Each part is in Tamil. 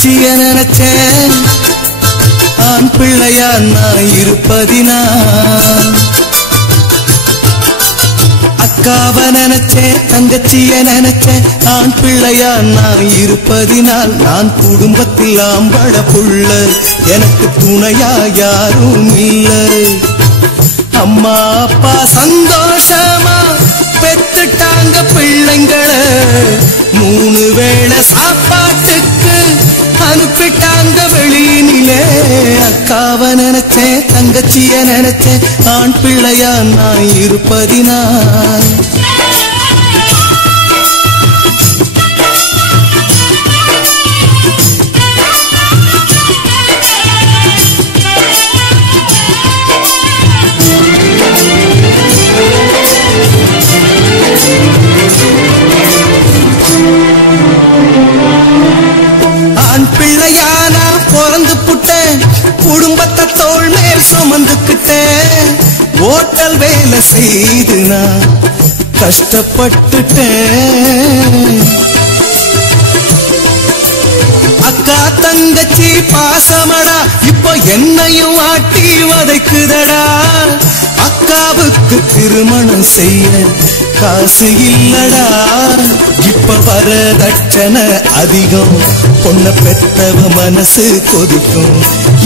தங்கச்சிய நினைச்சேன் ஆண் பிள்ளையா நான் இருப்பதினால் அக்காவ நினைச்சேன் தங்கச்சிய நினைச்சேன் ஆண் பிள்ளையா நான் இருப்பதினால் நான் குடும்பத்தில் ஆம்பள புள்ள எனக்கு துணையா யாரும் இல்லை அம்மா அப்பா சந்தோஷமா பெத்துட்டாங்க பிள்ளைங்களை 3 வேளை சாப்பாட்டுக்கு அனுப்பிட்டாங்க வெளியினிலே அக்காவ நினைச்சேன் தங்கச்சிய நினைச்சேன் ஆண் பிள்ளையா நான் இருப்பதினால் பிள்ளையானா பிறந்து புட்டேன் குடும்பத்தை தோள் மேல் சுமந்துக்கிட்டேன் ஓட்டல் வேலை செய்து நான் கஷ்டப்பட்டுட்டேன் அக்கா தங்கச்சி பாசமடா இப்போ என்னையும் ஆட்டி வதைக்குதடா அக்காவுக்கு திருமணம் செய்ய காசு இல்லடா இப்ப வரதட்சணை அதிகம் பொண்ண பெத்தவ மனசு கொதிக்கும்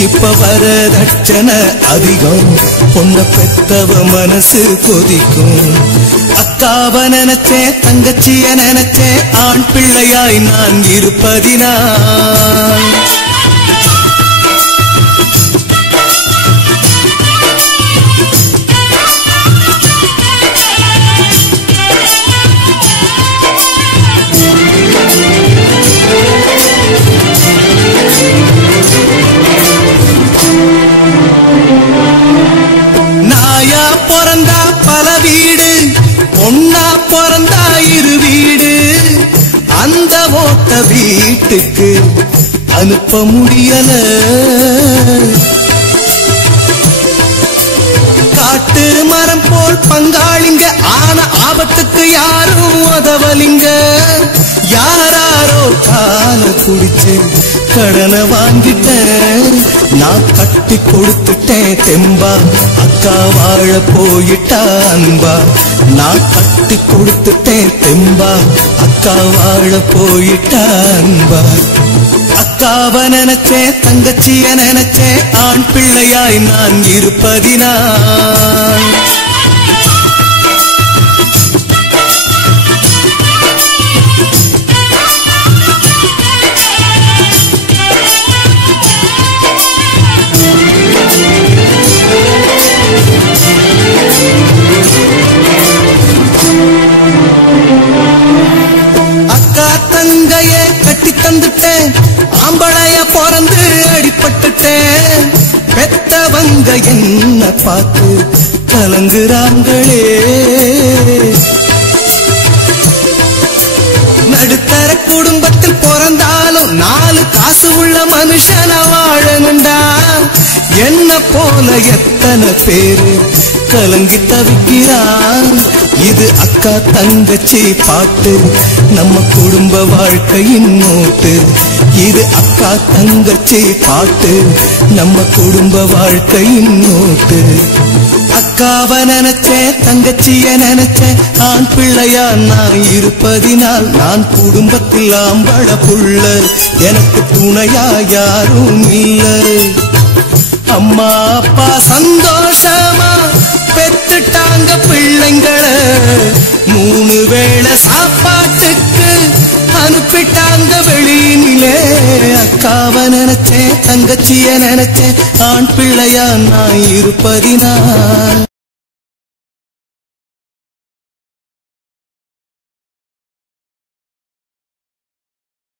இப்ப வரதட்சணை அதிகம் பொண்ண பெத்தவ மனசு கொதிக்கும் அக்காவ நினைச்சேன் தங்கச்சிய நினைச்சேன் ஆண் பிள்ளையாய் நான் இருப்பதினால் நாயா பிறந்தா பல வீடு பொண்ணா பிறந்தா 2 வீடு அந்த ஓட்ட வீட்டுக்கு அனுப்ப முடியல காட்டு மரம் போல் பங்காளிங்க ஆன ஆபத்துக்கு யாரும் உதவலிங்க யாராரோ கால குடிச்சு கடனை வாங்கிட்டேன் நான் கட்டி கொடுத்துட்டேன் தெம்பா அக்கா வாழ போயிட்டா அன்பா நான் கட்டி கொடுத்துட்டேன் தெம்பா அக்கா வாழ போயிட்டா அன்பா அக்காவ நினைச்சேன் தங்கச்சிய நினைச்சேன் ஆண் பிள்ளையாய் நான் இருப்பதினால் அக்கா தங்கைய கட்டி தந்துட்டேன் ஆம்பளைய பிறந்து அடிபட்டுட்டேன் பெத்தவங்க என்ன பார்த்து கலங்குறாங்களே நடுத்தர குடும்பத்தில் பிறந்தாலும் 4 காசு உள்ள மனுஷன வாழணுண்டா என்ன போல எத்தனை பேரு கலங்கி தவிக்கிறான் இது அக்கா தங்கச்சி பாட்டு நம்ம குடும்ப வாழ்க்கையின் நோட்டு இது அக்கா தங்கச்சி பாட்டு நம்ம குடும்ப வாழ்க்கையின் நோட்டு அக்காவ நினைச்சேன் தங்கச்சிய நினைச்சேன் ஆண் பிள்ளையா நான் இருப்பதினால் நான் குடும்பத்தில் ஆம்பள புள்ள எனக்கு துணையா யாரும் இல்லை அம்மா அப்பா சந்தோஷமா பெத்துட்டாங்க பிள்ளைங்களை 3 வேளை சாப்பாட்டுக்கு அனுப்பிட்டாங்க வெளியினிலே அக்காவ நினைச்சேன் தங்கச்சிய நினைச்சேன் ஆண் பிள்ளையா நான் இருப்பதினால்